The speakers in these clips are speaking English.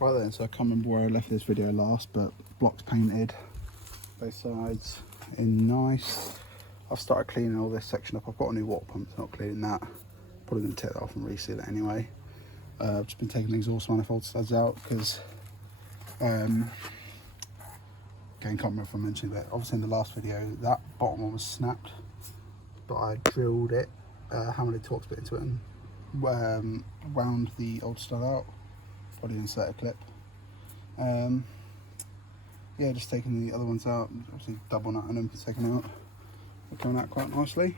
Right then, so I can't remember where I left this video last, but blocks painted, both sides in nice. I've started cleaning all this section up. I've got a new water pump, so not cleaning that. Probably going to take that off and reseal it anyway. I've just been taking the exhaust manifold studs out because, again, can't remember if I mentioned it. Obviously in the last video, that bottom one was snapped, but I drilled it, hammered a Torx bit into it and wound the old stud out. Probably insert a clip. Yeah, just taking the other ones out, obviously double nutting them, taking out. They're coming out quite nicely.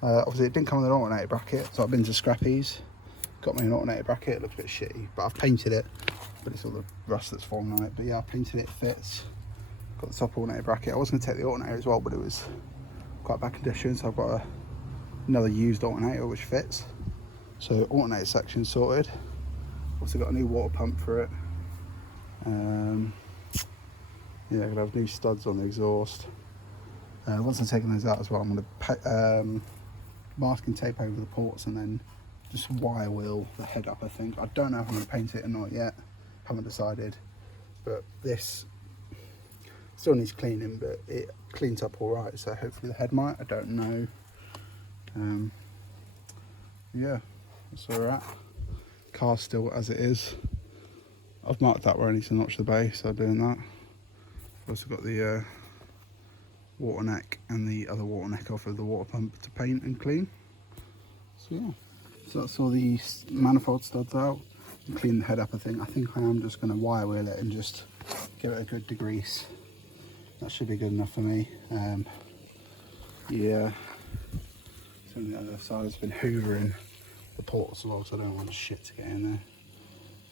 Obviously it didn't come with an alternator bracket, so I've been to Scrappy's, got me an alternator bracket. It looks a bit shitty, but I've painted it, but it's all the rust that's fallen on it. But yeah, I painted it, it fits. Got the top alternator bracket. I was going to take the alternator as well, but it was quite bad condition, so I've got another used alternator which fits. So alternator section sorted. Also got a new water pump for it. Yeah, I'm gonna have new studs on the exhaust. Once I've taken those out as well, I'm gonna masking tape over the ports and then just wire wheel the head up. I think I don't know if I'm gonna paint it or not yet. Haven't decided. But this still needs cleaning, but it cleans up all right. So hopefully the head might. I don't know. Yeah, that's where we're at. Car's still as it is. I've marked that where I need to notch the base, so I'm doing that. I've also got the water neck and the other water neck off of the water pump to paint and clean. So yeah, so that's all the manifold studs out and clean the head up. I think I am just going to wire wheel it and just give it a good degrease. That should be good enough for me. Yeah, so on the other side has been hoovering the ports as well, so I don't want shit to get in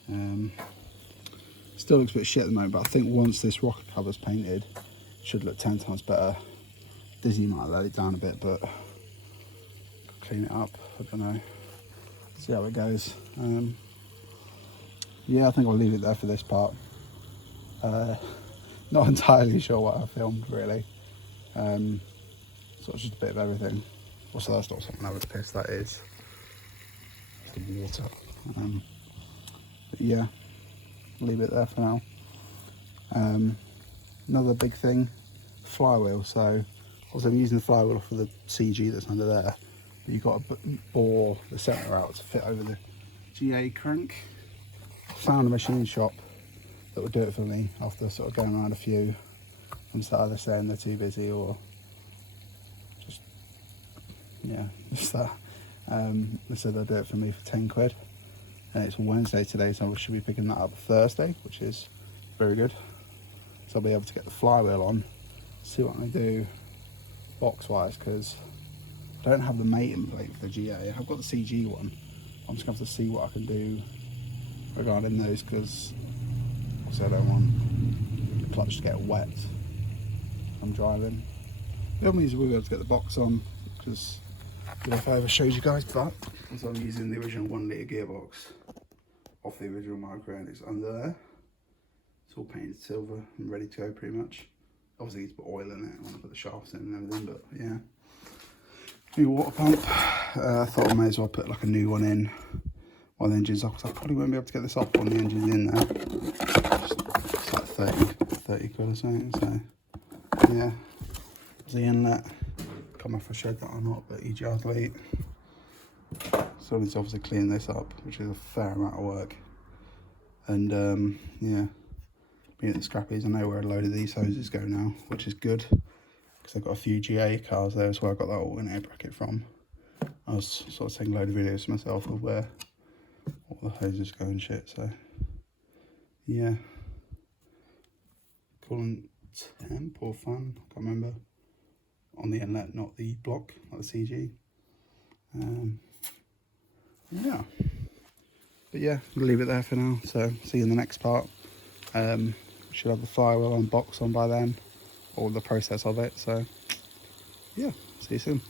there. Still looks a bit shit at the moment, but I think once this rocker cover's painted, it should look 10 times better. Disney might let it down a bit, but clean it up. I don't know. See how it goes. Yeah, I think I'll leave it there for this part. Not entirely sure what I filmed really. So it's just a bit of everything. Also, that's not something I would piss. That is the water. But yeah, leave it there for now. Another big thing, flywheel. So obviously I'm using the flywheel off of the CG that's under there, but you've got to bore the centre out to fit over the GA crank. Found a machine shop that would do it for me after sort of going around a few and just either saying they're too busy or just, yeah, just that. They said they'll do it for me for 10 quid. And it's Wednesday today, so I should be picking that up Thursday, which is very good. So I'll be able to get the flywheel on, see what I'm going to do box-wise, because I don't have the mating plate for the GA. I've got the CG one. I'm just going to have to see what I can do regarding those, because obviously I don't want the clutch to get wet. I'm driving. The other reason we'll be able to get the box on, because I don't know if I ever showed you guys, but so I'm using the original 1 litre gearbox off the original Micra, and it's under there. It's all painted silver and ready to go pretty much. Obviously it's put oil in it, I want to put the shafts in and everything, but yeah. New water pump. I thought I may as well put like a new one in while the engine's off, because I probably won't be able to get this off when the engine's in there. It's like 30 quid or something, so yeah. The inlet. Can't remember if I showed that or not, but EGR's late. So I need to obviously clean this up, which is a fair amount of work. And yeah, being at the Scrappies, I know where a load of these hoses go now, which is good, because I've got a few GA cars there as well. I got that alternator bracket from. I was sort of taking a load of videos myself of where all the hoses go and shit, so yeah. Coolant temp or fan, I can't remember. On the inlet, not the block, not the CG. Yeah, but yeah, we'll leave it there for now. So see you in the next part. Should have the flywheel on box on by then, or the process of it. So yeah, see you soon.